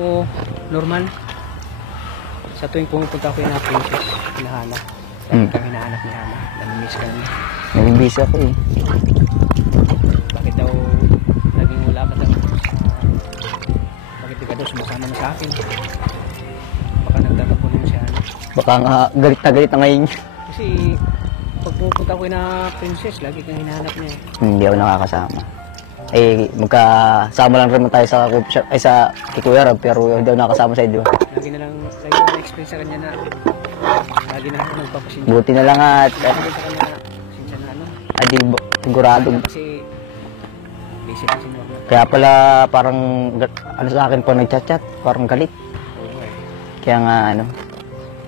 O normal. Sa tuwing pumupunta ako yung princess, hinahanap. Lagi kang hinahanap ni Hana. Namimiss ka naman. Namimiss ako eh. Bakit daw naging wala ka daw? Bakit di ka daw sumasama na sa akin? Baka nagtatapon mo si Hana. Baka nga galit na ngayon. Kasi pag pumupunta ko na princess, lagi kang hinahanap niya. Hindi ako nakakasama. Eh, magkasama lang rin tayo sa coffee shop, ay sa Kikuya Rab, pero hindi ako nakasama sa inyo. Lagi ko na-explain sa kanya na lagi na ako nagpapasinyo. Buti na lang at Sabi sa kanya na, sinsya na ano. adi sigurado. Kasi busy kasi mo. Kaya pala parang ano sa akin po nagchat-chat, parang galit. Oo eh. Kaya nga ano,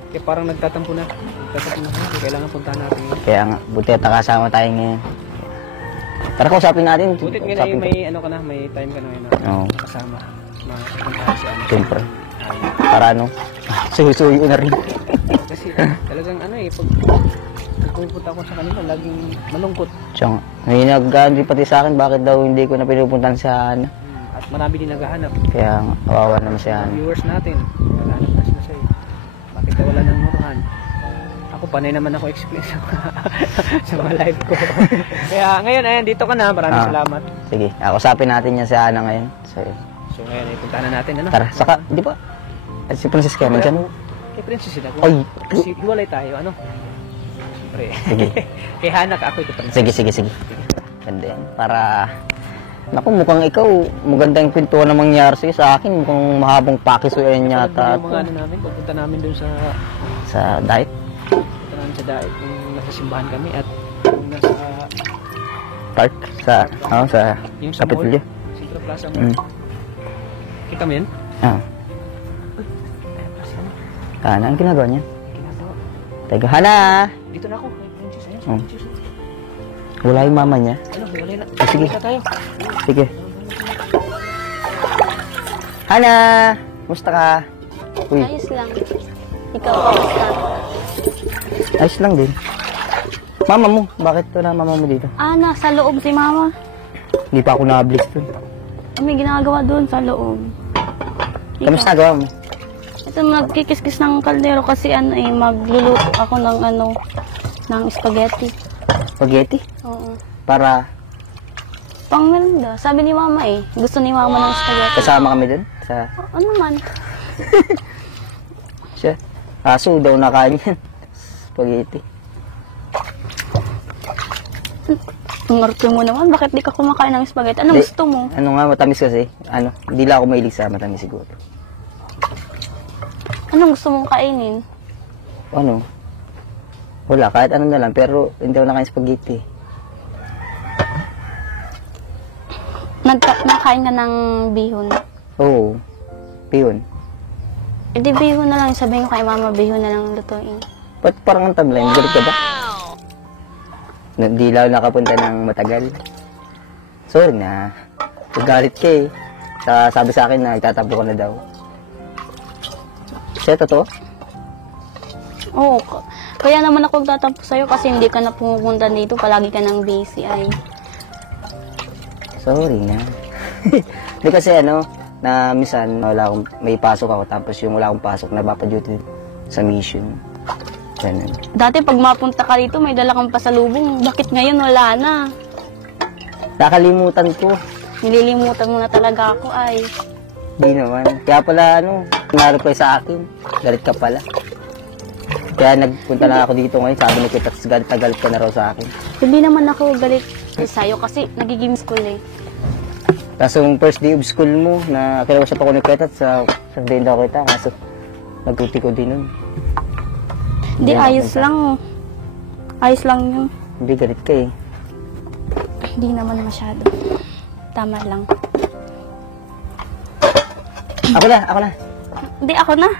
Kaya parang nagtatampo na. Hindi kailangan puntahan natin. kaya nga buti at nakasama tayo ngayon. Tara kausapin natin. Butit nga na yung may ano ka na, may time ka na ngayon na Oo. kasama. Puntahan si ano. Siyempre. Para ano, suyo-suyo na rin. Kasi talagang ano eh, pag pupunta ako sa kanila, laging malungkot. Siya nga. Ngayon nag-ano pati sa akin, bakit daw hindi ko na pinupuntahan sa ano. At marami din naghahanap. Kaya nga, kawawa naman siya. Viewers natin, naghahanap na sila sa'yo. Bakit ka wala ng Nurhan? Ako panay naman ako explain sa mga live ko. Kaya ngayon, ayan, dito ka na. Maraming salamat. Sige, kausapin natin yan si Ana ngayon. So ngayon, ay puntahan na natin, ano? Tara, saka, di ba? At si Princess Kevin dyan. Kay Princess sila. Ay. Kasi hiwalay tayo, ano? Siyempre. Sige. Kay Hana ka, ako ito Princess. Sige. Ganda yan. Para, naku, mukhang ikaw, maganda yung kwentuhan na mangyari sa'yo. Sa akin, mukhang mahabang pakisuyan yata. Yung mga ano namin, pupunta namin dun sa diet. punta namin sa daet kung nasa simbahan kami at kung nasa Park. Sa yung sa Kapitulyo. mall, Central Plaza Mall. Kita mo yun? Hana, ang ginagawa niya? Ginagawa. Teka, Hana! Dito na ako, kay Princess. Ayan, Hmm. Princess. Wala yung mama niya. Ano, hiwalay na. Sige. Punta tayo. Sige. Hana! Musta ka? Uy, Ayos lang. Ikaw, ayos lang. ayos lang din. Mama mo, bakit wala mama mo dito? Nasa loob si mama. Hindi pa ako na-bless dun. May ginagawa doon sa loob. Kamusta gawa mo? Ito, nagkikis-kis ng kaldero kasi magluluto ako ng ng spaghetti. Spaghetti? Oo. Para Pang merenda. Sabi ni mama gusto ni mama ng spaghetti. kasama kami dun? Sa Ano man? siya? Aso daw nakain yan. Spaghetti. Ang arte mo naman, bakit di ka kumakain ng spaghetti? Ano Di- gusto mo? Ano nga, matamis kasi. Ano, hindi lang ako mahilig sa matamis siguro. Anong gusto mong kainin? Ano? Wala, kahit ano na lang. Pero hindi ako nakain spaghetti. Nakain ka ng bihon. Oo. Piyon. E di bihon na lang. Sabihin ko kay mama, bihon na lang lutuin. Ba't parang ang taglay? Galit ka ba? Hindi lang nakapunta ng matagal. Sorry na. Galit ka eh. Sabi sa akin na itatapo ka na daw. Siya, totoo? Oo. Kaya naman ako tatampo sa'yo kasi hindi ka na pumupunta dito. Palagi ka ng busy Sorry na. Hindi kasi na minsan may pasok ako tapos yung wala akong pasok napapaduty sa mission. Ganun. Dati pag mapunta ka dito, may dala kang pasalubong. Bakit ngayon wala na? Nakalimutan ko. Nililimutan mo na talaga ako Hindi naman. Kaya pala na-reply sa akin. Galit ka pala. Kaya nagpunta na ako dito ngayon. Sabi ni Kita, galit na galit ka na raw sa akin. Hindi naman ako galit sa'yo kasi nagiging school Tapos yung first day of school mo, na kinausap ako ni Kita, sa day daw kita. Kaso nagtuti ko din nun. Hindi, ayos lang. Ayos lang yun. Hindi, galit ka eh. Hindi naman masyado. Tama lang. Ako na. Hindi, ako na.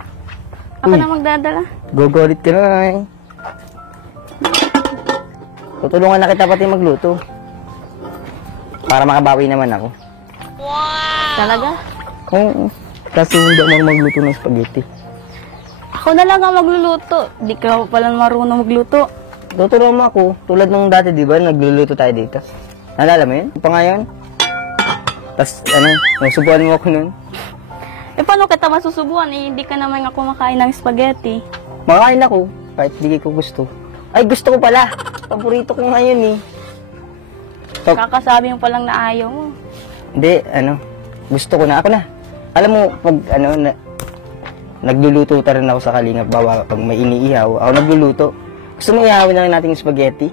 Ako na magdadala. Gogolit ka na eh. Tutulungan na kita pati magluto. Para makabawi naman ako. Talaga? Oo. Kasi hindi ako magluto ng spaghetti. Ako na lang ang magluluto. Di ka pala marunong magluto. Tutulungan mo ako. Tulad nung dati, di ba? Nagluluto tayo dito. Nalala mo yun? Pa ngayon? Tapos, nasubuan mo ako nun? paano kita masusubuan? Hindi ka naman nga kumakain ng spaghetti. Makakain ako, kahit di ko gusto. Ay, gusto ko pala. Paborito ko ngayon eh. So, Kakasabi mo palang na ayaw mo. hindi, gusto ko na. Ako na. Alam mo, pag nagluluto ta rin ako sa Kalingap, pag may iniihaw, ako nagluluto. Gusto mo ihawin na lang natin yung spaghetti?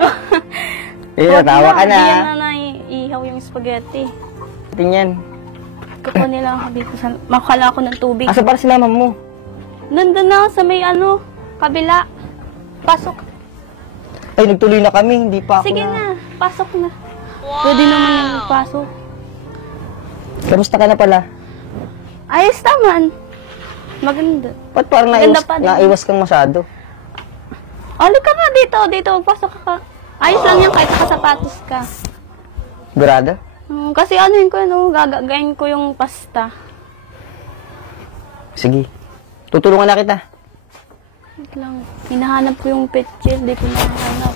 Natawa ka na. Hindi yan na naiihaw yung spaghetti. Tingnan. Kapag nila ang habi ko sa... Makala ko ng tubig. Asa para si mama mo? Nandun na sa may kabila. Pasok. Ay, nagtuloy na kami. Hindi pa ako Sige na, pasok na. Pwede naman yung pasok. Kamusta ka na pala? Ayos naman. Maganda. Ba't parang Maganda pa din. naiwas kang masyado? Alik ka na dito, pasok ka. Ayos lang yan kahit nakasapatos ka. Grada? Kasi gagagayin ko yung pasta. Sige. Tutulungan na kita. Wait lang. Hinahanap ko yung petchel, di ko nahanap.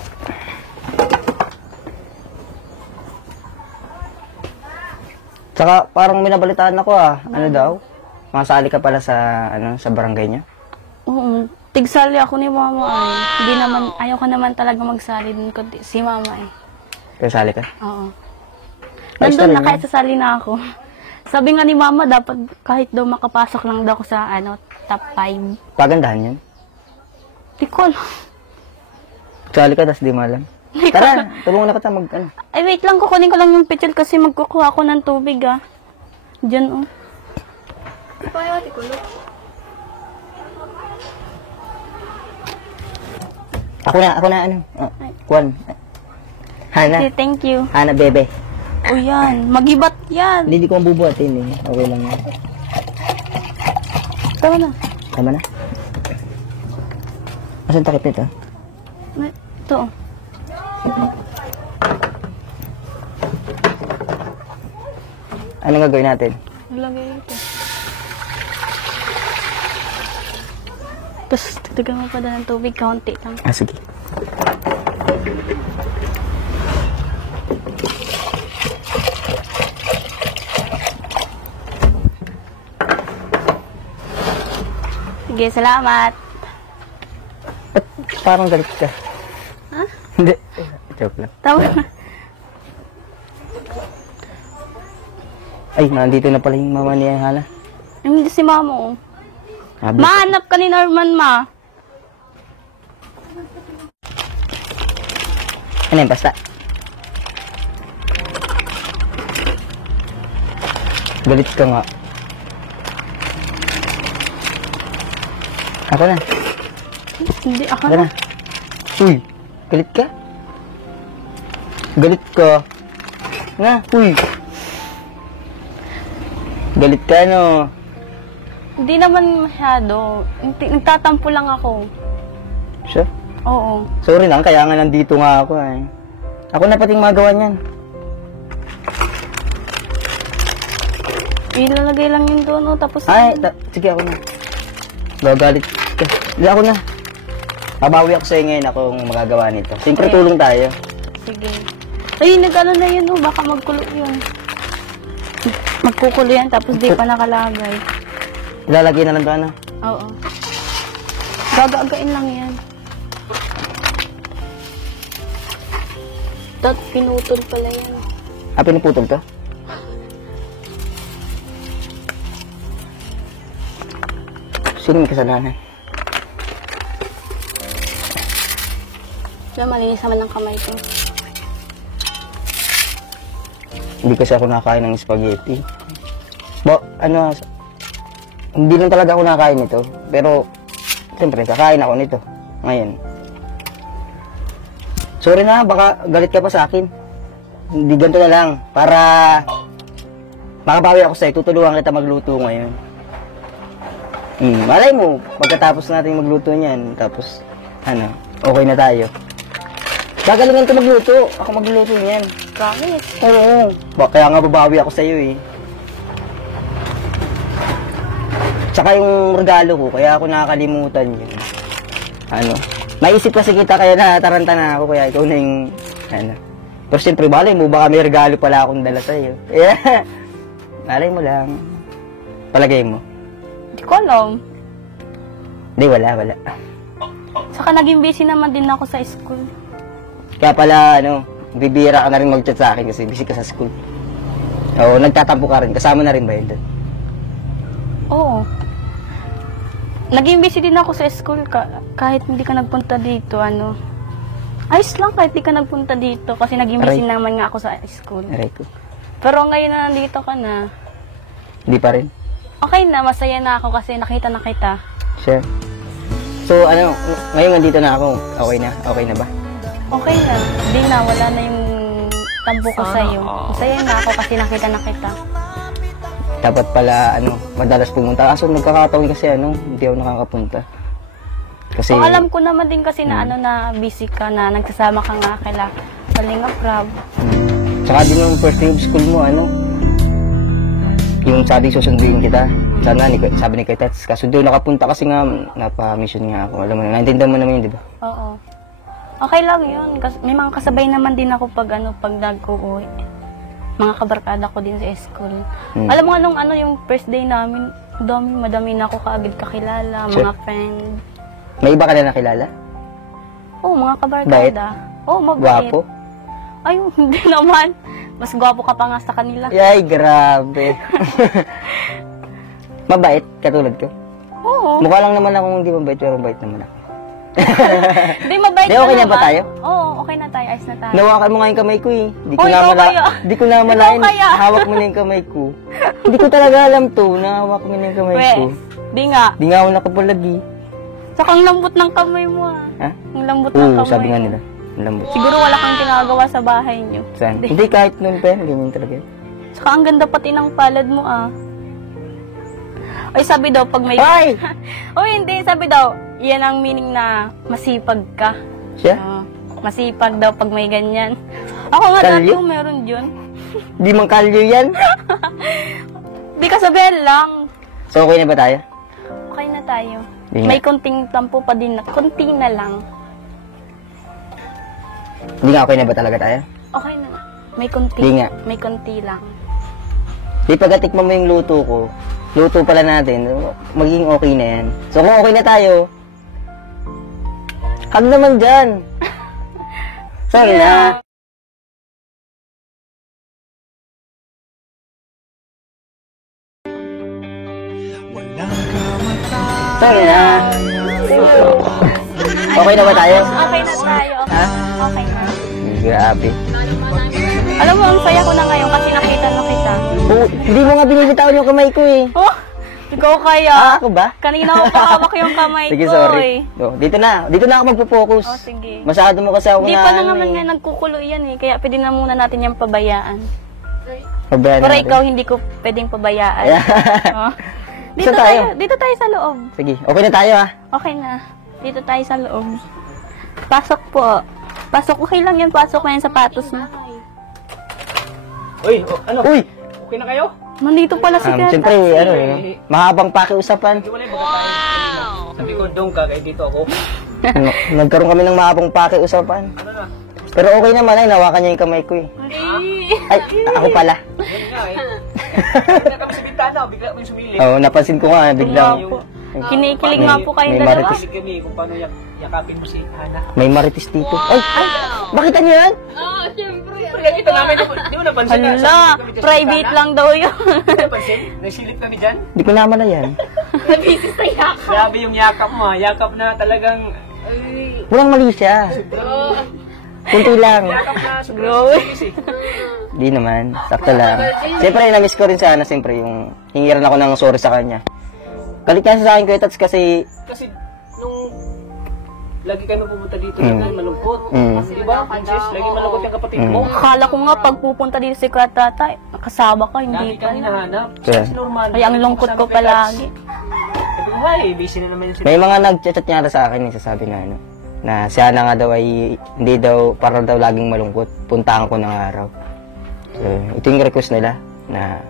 Tsaka parang minabalitaan ako Ano daw? Masali ka pala sa barangay niya? Oo. Tigsali ako ni mama ay. Hindi naman, ayaw ka naman talaga magsali dun kundi si mama eh. Kaya sali ka? Oo. Ayos Nandun na na rin kahit sasali na ako. Sabi nga ni mama, dapat kahit daw makapasok lang daw ako sa top 5. Pagandahan yan. Di ko alam. Sali ka, tas di mo alam. Di ko Tara, alam. tulungan na kita Ay, wait lang, kukunin ko lang yung pitchel kasi magkukuha ako ng tubig Diyan Ako na, Kwan. Hana. Okay, thank you. Hana, bebe. O yan, magibat yan. Hindi ko mabubuhatin eh. Okay lang yan. Tama na. Tama na. Asan takip nito? Ito. Anong gagawin natin? Nalagay ito. Tapos, tagdagan mo pa ng tubig, kaunti lang. Sige. Sige, salamat. Ba't parang galit ka? Ha? Hindi. Joke lang. Tama na. Ay, nandito na pala yung mama ni Hana. Hindi si mama Sabi. Mahanap ka ni Norman, ma. Ano yan, basta? Galit ka nga. Ako na. Hindi, ako Ako na. na. Uy, galit ka? Galit ka? Na, uy. Galit ka, no? Hindi naman masyado. Nagtatampo lang ako. Siya? Oo. Sorry lang, kaya nga nandito nga ako eh. Ako na pating magawa niyan. Ilalagay lang yun doon, tapos... Ay, sige ako na. Gagalit ka. Hindi ako na. Babawi ako sa'yo ngayon akong magagawa nito. Siyempre Okay. tulong tayo. Sige. Ay, nag-ano na yun, baka magkulo yun. Magkukulo yan, tapos di pa nakalagay. Ilalagay na lang doon, ano? Oo. Gagagain lang yan. Tapos pinutol pala yan. Pinuputol to? Sino may kasalanan? Diba, malinis naman ng kamay ko. Hindi kasi ako nakain ng spaghetti. Hindi lang talaga ako nakain nito. Pero, siyempre, kakain ako nito. Ngayon. Sorry na, baka galit ka pa sa akin. Hindi ganito na lang. Para makabawi ako sa'yo, tutulungan kita magluto ngayon. Malay mo, pagkatapos natin magluto niyan, tapos, okay na tayo. Gagalingan ko magluto. Ako magluto niyan. Promise. Oo. Kaya nga babawi ako sa'yo eh. Tsaka yung regalo ko, kaya ako nakakalimutan yun. Naisip kasi kita kaya nataranta na ako, kaya ikaw na yung, Pero siyempre, malay mo, baka may regalo pala akong dala sa'yo. Yeah. Malay mo lang. Palagay mo. Hindi ko alam. Hindi, wala. Saka naging busy naman din ako sa school. Kaya pala, bibira ka na rin mag-chat sa akin kasi busy ka sa school. Oo, nagtatampo ka rin. Kasama na rin ba yun doon? Oo. Naging busy din ako sa school kahit hindi ka nagpunta dito, ayos lang kahit hindi ka nagpunta dito kasi naging busy Aray. naman nga ako sa school. Aray ko. Pero ngayon na nandito ka na, Hindi pa rin. okay na, masaya na ako kasi nakita na kita. Sure. So, ngayon nandito na ako. Okay na ba? Okay na, hindi na, wala na yung tambo ko sa'yo. Masaya na ako kasi nakita na kita. Dapat pala, madalas pumunta. Kaso nagkakataon kasi, hindi ako nakakapunta. Kasi, So, alam ko naman din kasi na na busy ka na, nagsasama ka nga kaila Kalinga Prab. Tsaka din yung first day of school mo, yung sabi susunduin kita. Sana, sabi ni Ketats. Kaso doon nakapunta kasi nga, napa-mission nga ako. Alam mo, naintindihan mo naman yun, di ba? Oo. Okay lang yun. May mga kasabay naman din ako pag nag-uuwi. Mga kabarkada ko din sa school. Alam mo nga yung first day namin, madami na ako kaagad kakilala, Sure. mga friend. May iba ka na nakilala? Oo, mga kabarkada. Oo, mabait. Gwapo? Ay, hindi naman. Mas gwapo ka pa nga sa kanila. Ay, grabe. Mabait, katulad ko. Oo. Mukha lang naman akong hindi mabait, pero mabait naman ako. Hindi, mabait Di, ka okay na ba naman. tayo? Oo, okay na tayo. Ayos na tayo. Nawakan mo nga yung kamay ko eh. Di ko Oy, na ikaw kaya. Di ko na malain. Ikaw kaya. Hawak mo na yung kamay ko. Hindi ko talaga alam to. Nahawak mo na yung kamay ko. Di nga. Di nga ako nakapalagi. Saka ang lambot ng kamay mo Ha? Ang lambot ng Oo, kamay sabi nga mo. nila. Ang lambot. Siguro wala kang ginagawa sa bahay niyo. Saan? Hindi, kahit noon pa yan. Ganyan talaga. Saka ang ganda pati ng palad mo Ay, sabi daw pag may... Ay! Uy, hindi. Sabi daw, yan ang meaning na masipag ka. Siya? Masipag daw pag may ganyan. Ako nga dati Kalyo? meron yun. Di mang kalyo yan. Di ka sabihin lang. So, okay na ba tayo? Okay na tayo. Di nga. May konting tampo pa din na. Konti na lang. Hindi nga okay na ba talaga tayo? Okay na. May konti. Di nga. May konti lang. Di pagkatikman mo yung luto ko, luto pala natin, magiging okay na yan. So, kung okay na tayo, hug naman dyan. Sorry na. Sorry na. Okay na ba tayo? Okay na tayo. Ha? Okay na. Grabe. Alam mo, ang saya ko na ngayon kasi nakita na kita. Oh, hindi mo nga binibitawan yung kamay ko eh. Oh, ikaw kaya. Ako ba? Kanina ko pa hawak yung kamay Sige, ko sorry. eh. Oh, dito na ako magpo-focus. Oh, sige. Masyado mo kasi ako Hindi na pa na naman nga nagkukulo yan eh. Kaya pwede na muna natin yung pabayaan. Pabayaan Pero natin. ikaw hindi ko pwedeng pabayaan. Yeah. Oh. Dito Saan tayo? Dito tayo sa loob. Sige, okay na tayo ha. Okay na. Dito tayo sa loob. Pasok po. Pasok. Okay lang yan. Pasok na yung sapatos mo. Uy, ano? Uy! Okay na kayo? Nandito pala si Kata. Siyempre, mahabang pakiusapan. Hiwalay ba tayo? Sabi ko, doon ka, kaya dito ako. Nagkaroon kami ng mahabang pakiusapan. Ano na? Pero okay naman ay, nawakan niya yung kamay ko eh. Ay, ako pala. Yan nga eh. Hindi kami sa bintana, bigla mo yung sumilip. Oo, napansin ko nga, biglang Nga po. Kinikilig nga po kayong may dalawa. marites. Kasi kami kung paano yakapin mo si Hana. may marites dito. Ay, bakit ano yan? Kaya kita namin, di mo napansin na. Hala, private lang daw yun. Di mo napansin? Nasilip kami dyan. Di ko naman na yan. Grabe yung yakap mo ha. Yakap na talagang... Ay, Walang mali siya. Kunti lang. yakap na sobrang serious eh. Di naman, sakto lang. Siyempre, na-miss ko rin sana, siyempre, yung hingiran ako ng sorry sa kanya. Galit niya sa akin, Kuya Tats, kasi Kasi nung lagi kayo pupunta dito, malungkot. Kasi diba, Princess, lagi malungkot yung kapatid mo. Akala ko nga pag pupunta dito si Kuya Tatay, nakasama ka, Lagi hindi kang pa. hinahanap. Kaya. Kasi normal. Kaya ang lungkot ko palagi. Sabi ko, ay, busy na naman yung sila. may mga nag-chat niya sa akin, sasabi na ano, na siya na nga daw ay, hindi daw, para daw laging malungkot, puntahan ko ng araw. So, ito yung request nila, na,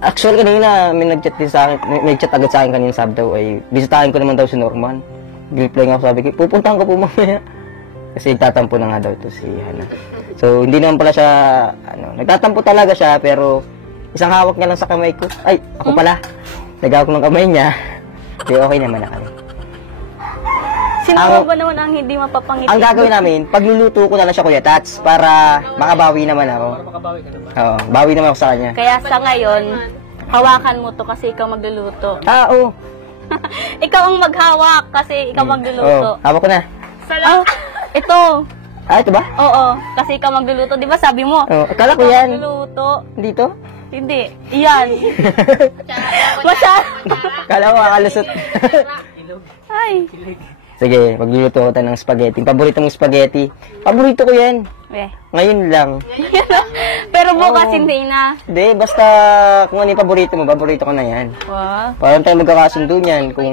actually kanina, may nag-chat din sa akin, may chat agad sa akin kanina, sabi daw ay, bisitahin ko naman daw si Norman. Reply nga ako, sabi ko, pupuntahan ko po mamaya. Kasi nagtatampo na nga daw to si Hana. So, hindi naman pala siya, nagtatampo talaga siya, pero isang hawak niya lang sa kamay ko. Ay, ako pala. nagawak ng kamay niya, di okay naman na kami. Sino Ang- ba naman ang hindi mapapangiti? Ang gagawin namin, pagluluto ko na lang siya Kuya Tats para makabawi naman ako. Makabawi ka naman. Oo, bawi naman ako sa kanya. Kaya sa ngayon, hawakan mo to kasi ikaw magluluto. Oo. Ikaw ang maghawak kasi ikaw magluluto. Oo, hawak ko na. Ito. Ito ba? Oo, kasi ikaw magluluto. Di ba sabi mo? Oo, akala ko Ikaw yan. magluluto. Dito? Hindi. Iyan. Masyado. Akala ko makalusot. Ay. Sige, magluluto ko tayo ng spaghetti. Paborito mong spaghetti. Paborito ko yan. Ngayon lang. Pero bukas hindi na. Hindi, basta kung ano yung paborito mo, paborito ko na yan. Wow. Parang tayo magkakasundo niyan kung...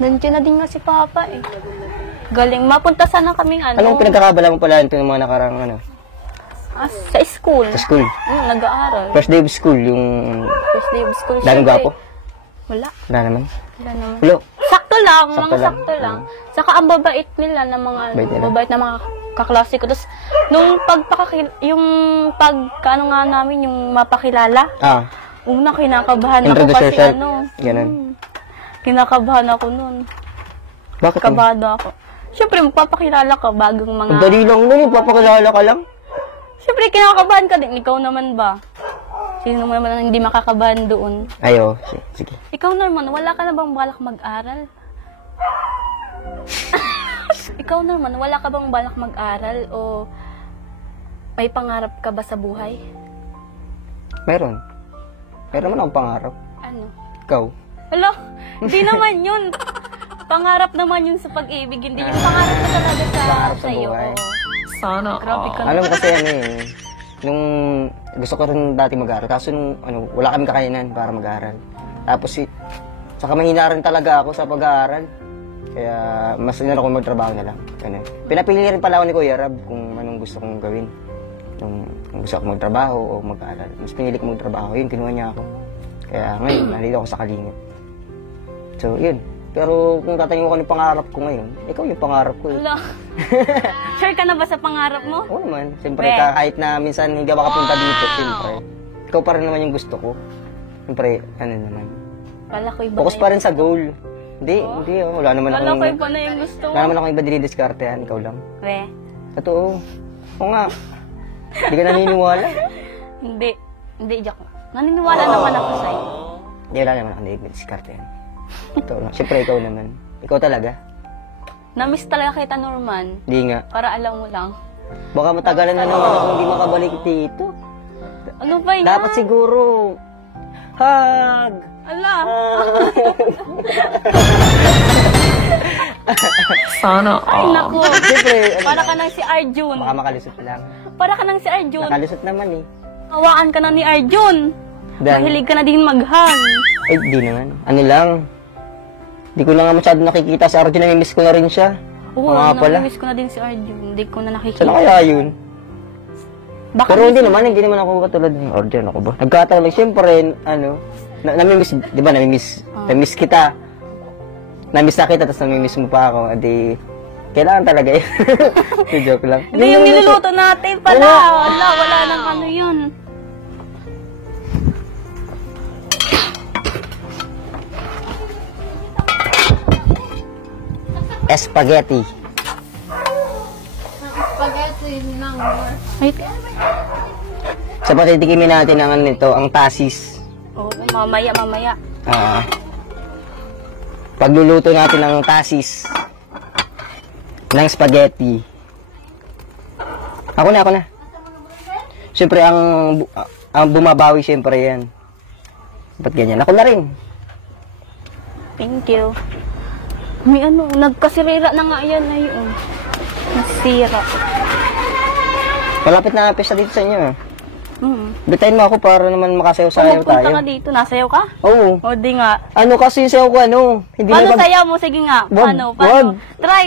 Nandiyan na din nga si Papa eh. Galing. Mapunta sana kaming ano. Anong pinagkakabala mo pala ito ng mga nakarang ano? Sa school. Sa school? Nag-aaral. First day of school, yung... First day of school. Daming syempre. gwapo? Wala. Wala naman. Wala naman. Hello? Sakto lang. Sakto Mga lang. sakto lang. Saka ang babait nila ng mga Bait nila. babait na mga kaklase ko. Tapos, nung yung pagkaano nga namin, yung mapakilala, una kinakabahan ako Introduce kasi yourself. ano. Ganun. Kinakabahan ako nun. Bakit? Kabado ako. Siyempre, magpapakilala ka bagong mga... Ang dali lang nun, papakilala ka lang. Siyempre, kinakabahan ka din. Ikaw naman ba? Sino naman ang hindi makakabahan doon? Ayo, sige. Ikaw naman, wala ka na bang balak mag-aral? Ikaw naman, wala ka bang balak mag-aral o may pangarap ka ba sa buhay? Meron. Meron naman akong pangarap. Ano? Ikaw? Wala, hindi naman yun. Pangarap naman yun sa pag-ibig, hindi yung pangarap na talaga Pangarap sa sa'yo. buhay. Sana. Grabe ka Alam mo kasi ano eh, nung gusto ko rin dati mag-aral, kaso nung wala kaming kakayanan para mag-aral. Tapos saka mahina rin talaga ako sa pag-aaral. Kaya mas inano ko magtrabaho na lang. Ganun. Pinapili rin pala ako ni Kuya Rab kung anong gusto kong gawin. Kung gusto ko magtrabaho o mag-aaral. Mas pinili ko magtrabaho, yun, kinuha niya ako. Kaya ngayon, nandito ako sa Kalingap. So, yun. Pero kung tatanungin ko ano yung pangarap ko ngayon, ikaw yung pangarap ko. Wala. Sure ka na ba sa pangarap mo? Oo naman. Siyempre, kahit na minsan hindi ako makapunta dito, siyempre. Ikaw pa rin naman yung gusto ko. Siyempre, ano naman. Kala ko iba Focus pa rin sa goal. Hindi. Wala naman Kala ko akong... iba na yung gusto mo. Wala naman akong iba dinidiskartehan. Ikaw lang. Totoo. Oo nga. Hindi ka naniniwala. Hindi, joke. Naniniwala naman ako sa'yo. Hindi, wala naman akong dinidiskartehan. Ito lang. Siyempre, ikaw naman. Ikaw talaga. Namiss talaga kita, Norman. Hindi nga. Para alam mo lang. Baka matagalan na naman ako hindi makabalik dito. Ano ba yan? Dapat siguro... Hug! Ala! Sana. Ay, naku. Siyempre, Para ka nang si Arjun. baka makalusot lang. Para ka nang si Arjun. Nakalusot naman eh. Hawaan ka na ni Arjun. Mahilig ka na din mag-hug. Ay, di naman. Ano lang. Di ko na nga masyado nakikita si Arjun. Namimiss ko na rin siya. Oo, nga pala. namimiss ko na din si Arjun. Hindi ko na Saan nakikita. kaya yun? Baka Pero hindi naman ako katulad ng Arjun. Ako ba? Nagkataon lang. Siyempre, namimiss, di ba, namimiss kita. Namiss na kita, tapos namimiss mo pa ako. Adi, kailangan talaga yun. Joke lang. Hindi yung niluluto natin pala. Wala nang ano yun. Spaghetti. Wait. Sa patitikimin natin ang nito, ang tasis. Oo, mamaya. Pagluluto natin ng tasis ng spaghetti. Ako na. Siyempre, ang bumabawi, siyempre yan. Ba't ganyan? Ako na rin. Thank you. May nagkasirira na nga yan ngayon. Nasira. Malapit na nga pesta dito sa inyo. Bitayin mo ako para naman makasayaw-sayaw Pumunta tayo. ka dito. Nasayaw ka? Oo. O di nga. Ano kasi yung sayaw ko, Hindi Paano na sayaw mo? Sige nga. Wag, Paano? wag. Try.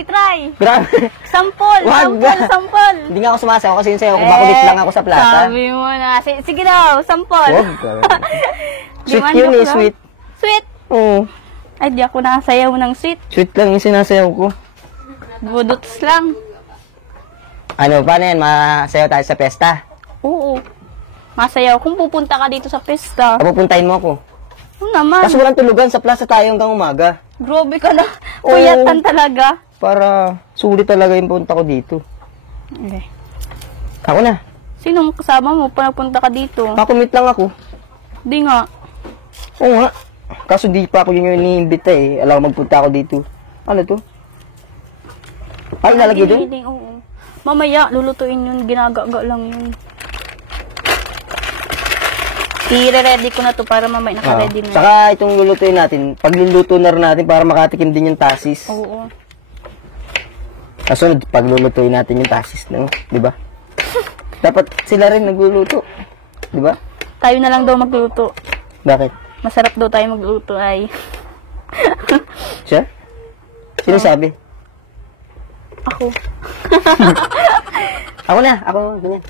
Grabe. Sampol. Wag. Sampol. Hindi nga ako sumasayaw kasi yung sayaw ko, makulit lang ako sa plaza. Sabi mo na. Sige daw, sampol. Wag. Sweet Liman yun joke eh, lang. sweet. Sweet. Oo. Ay, di ako nasayaw ng sweet. Sweet lang yung sinasayaw ko. Budots lang. Ano, paano yan? Masayaw tayo sa pesta? Oo. Masaya kung pupunta ka dito sa pesta. Pupuntahin mo ako. Oo naman. Kaso walang tulugan, sa plaza tayo hanggang umaga. Grabe ka na. Oo. Puyatan talaga. Para sulit talaga yung punta ko dito. Okay. Ako na. Sino kasama mo pa napunta ka dito? Kakumit lang ako. Di nga. Oo nga. Kaso di pa ako yung iniimbita eh. Alam ko magpunta ako dito. Ano to? Ay, lalagay doon? Hiling, oo. Mamaya, lulutuin yun. Ginagaga lang yun. I-ready ko na to para mamaya naka-ready na. Saka itong lulutuin natin, pagluluto na rin natin para makatikim din yung tasis. Oo. Kasunod, paglulutuin natin yung tasis, no? Di ba? Dapat sila rin nagluluto. Di ba? Tayo na lang daw magluto. Bakit? Masarap daw tayo magluto ay. Siya? Sino sabi? Ako. Ako na, ganyan.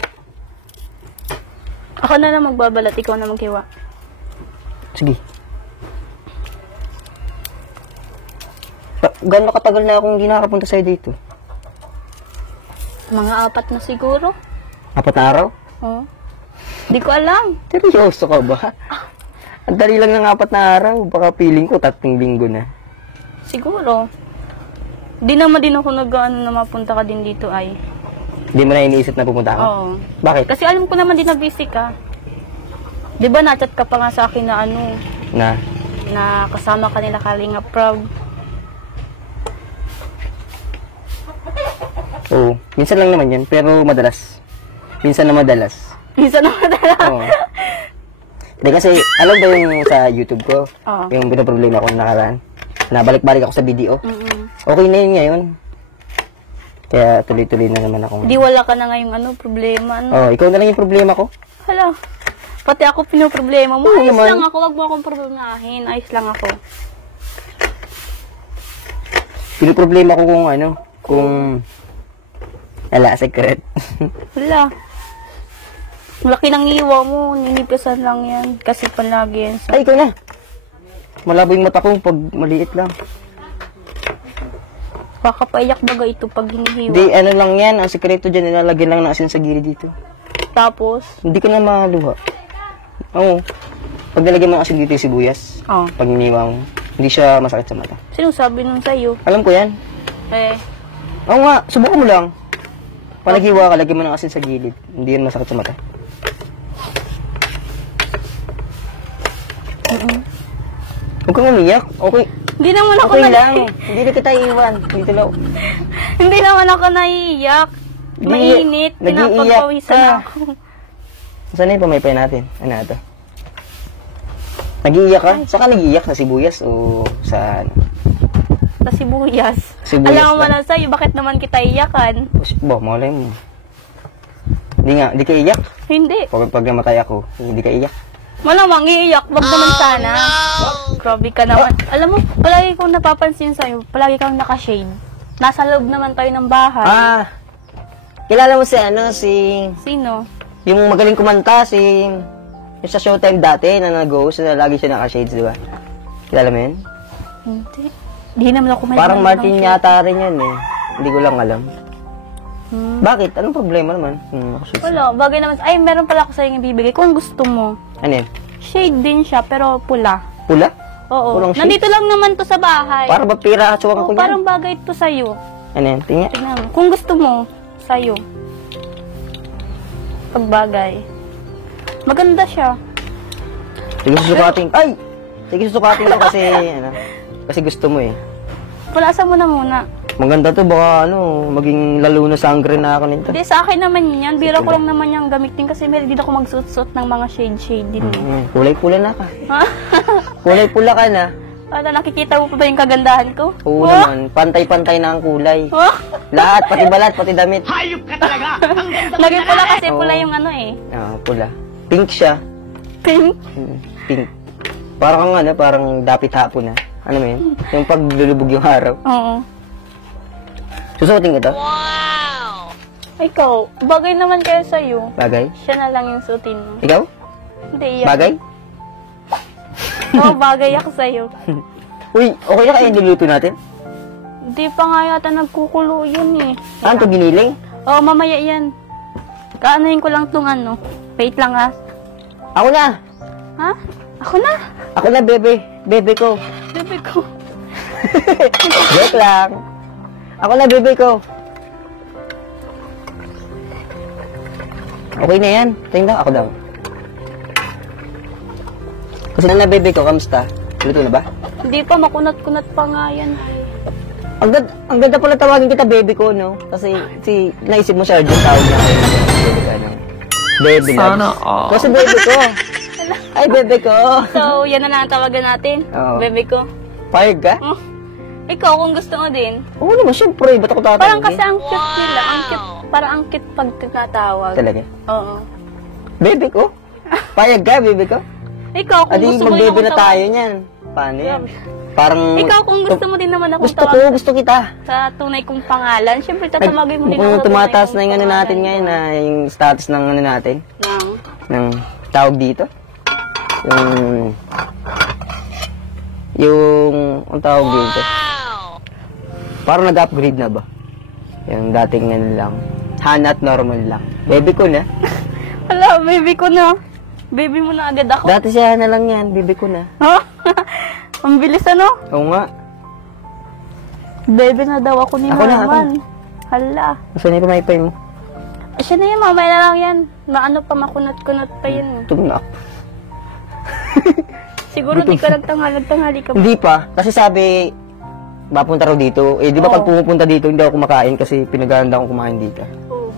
Ako na lang magbabalat, ikaw na maghiwa. Sige. Gano'n katagal na akong hindi nakakapunta sa'yo dito? Mga 4 na siguro. 4 na araw? Oo. Di ko alam. Seryoso ka ba? Ang dali lang ng 4 na araw. Baka feeling ko 3 linggo na. Siguro. Di naman din ako nag-ano na mapunta ka din dito ay. Hindi mo na iniisip na pupunta ako? Oo. Bakit? Kasi alam ko naman din na busy ka. Di ba na-chat ka pa nga sa akin na ano, Na? na kasama ka nila Kalinga Proud. Oo. Minsan lang naman yan, pero madalas. Minsan na madalas. Minsan naman talaga. Oo. Hindi kasi, alam ba yung sa YouTube ko? Oo. Yung binoproblema ko nakaraan? Nabalik-balik ako sa video. Mm-mm. Okay na yun ngayon. Kaya tuloy-tuloy na naman ako. Di wala ka na ngayong ano, problema. Ano? Oh, ikaw na lang yung problema ko. Hala. Pati ako pinoproblema mo. Oo Ayos naman. lang ako. Wag mo akong problemahin. Ayos lang ako. Pinoproblema ko kung wala, secret. Hala. Laki ng iwa mo. Ninipisan lang yan. Kasi palagi yan. Ay, ikaw na. Malabo yung mata ko pag maliit lang. Baka paiyak baga ito pag hinihiwa. Hindi, ano lang yan. Ang sekreto dyan, nilalagyan lang ng asin sa gilid dito. Tapos, Hindi ko na maluha. Oo. Pag nilagyan mo ng asin dito yung sibuyas, oh. pag niniwa mo, hindi siya masakit sa mata. Sino sabi nun sa'yo? Alam ko yan. Eh, Oo nga, subukan mo lang. Pag naghiwa ka, lagyan mo ng asin sa gilid. Hindi yan masakit sa mata. Huwag kang umiyak. Okay. hindi naman ako Okay lang. Hindi na kita iiwan. Dito lang. Hindi naman ako naiiyak. Mainit. Nag-iiyak Pinapagpawisan ka. ako. Saan na yung pamaypay natin? Ano ito? Nag-iiyak ka? Saan ka nag-iiyak? Sa sibuyas o sa ano? Sa sibuyas. Sibuyas Alam mo lang. na sa'yo, bakit naman kita iyakan? Malay mo. Hindi ka iyak. Hindi. Pag namatay ako, hindi ka iyak. Malamang iiyak. Wag naman sana. Grabe ka naman. Alam mo, palagi kong napapansin sa'yo, palagi kang naka-shade. Nasa loob naman tayo ng bahay. Kilala mo si Sino? yung magaling kumanta, yung sa Showtime dati na nag-host, na lagi siya naka-shades, di ba? Kilala mo yun? Hindi. Hindi naman ako may Parang nanonood Martin ng yata rin yan eh. Hindi ko lang alam. Hmm. Bakit? Anong problema naman? Naka-shades. Wala, bagay naman. Ay, meron pala ako sa'yo yung bibigay. Kung gusto mo. Ano yun? Shade din siya, pero pula. Pula? Oo. Pulang shades? Nandito lang naman to sa bahay. Para ba pira at suwang Oo, ako yan? parang bagay to sa'yo. Ano yun? Tingnan. Tingnan mo. Kung gusto mo, sa'yo. Pagbagay. Maganda siya. Sige susukatin. Ay! Sige susukatin ko kasi, kasi gusto mo eh. Pulasan mo na muna. Maganda to, baka maging lalo na sangre na ako nito. Hindi, sa akin naman yan. Bira ko lang naman yung gamitin kasi meron din ako magsuot-suot ng mga shade-shade din. Kulay pula na ka. Ha? Kulay pula ka na. Para nakikita mo pa ba yung kagandahan ko? Oo naman, pantay-pantay na ang kulay. Oh? Lahat, pati balat, pati damit. Naging pula kasi Oo. pula yung ano eh. Pula. Pink siya. Pink. Pink. Parang parang dapit hapon na. Ano mo yun? Yung paglulubog yung araw. Oo. Susuotin ko to? Ikaw, bagay naman kayo sa'yo. Bagay? Siya na lang yung suotin mo. Ikaw? Hindi, iyak. Bagay? Oo, bagay ako sa'yo. Uy, okay na kayo yung niluto natin? Hindi pa nga yata nagkukulo yun eh. Saan to giniling? Oo, mamaya yan. Kaanoin ko lang tong ano. Wait lang ah. Ako na! Ha? Ako na. Ako na, bebe. Bebe ko. Bebe ko. Joke lang. Ako na, bebe ko. Okay na yan. Tingnan, ako daw. Kasi na, bebe ko, kamusta? Luto na ba? Hindi pa, makunat-kunat pa nga yan. Ang ganda pala tawagin kita, bebe ko, no? Kasi, naisip mo siya, yung tawag niya kayo. Bebe ka, no? Bebe loves. Kasi bebe ko. Ay, bebe ko. So, yan na lang ang tawagan natin. Oo. Bebe ko. Payag ka? Oh, ikaw, kung gusto mo din. Oo naman, syempre. Ba't ako tatawagin? Parang kasi ang cute nila. Ang cute, parang ang cute pag tinatawag. Talaga? Oo. Bebe ko? Payag ka, bebe ko? Ikaw, kung Adi, gusto mo din mag-bebe akong na tayo niyan. Paano yan? Parang... Ikaw, kung gusto mo din naman akong Gusto ko, gusto kita. sa tunay kong pangalan, syempre tatamagay mo din ako Kung sa tumataas tunay na yung kong ano natin pangalan ngayon, ko. na yung status ng ano natin, Nang, ng tawag dito. Ang tawag dito. Parang nag-upgrade na ba? Yung dating ano lang. Hana at normal lang. Baby ko na. hala, baby ko na. Baby mo na agad ako. Dati siya na lang yan. Baby ko na. Ha? Ang bilis ano? Oo nga. Baby na daw ako ni Ako na, Norman. Hala. Gusto niya pamaypay mo? Siya na yan, mamaya na lang yan. Maano pa, makunat-kunat pa yun. Tumnak. Siguro di ka nagtanghali ka ba? Hindi pa. Kasi sabi, mapunta raw dito. Eh, di ba pag pumupunta dito, hindi ako kumakain kasi pinaganda akong kumain dito. Oo.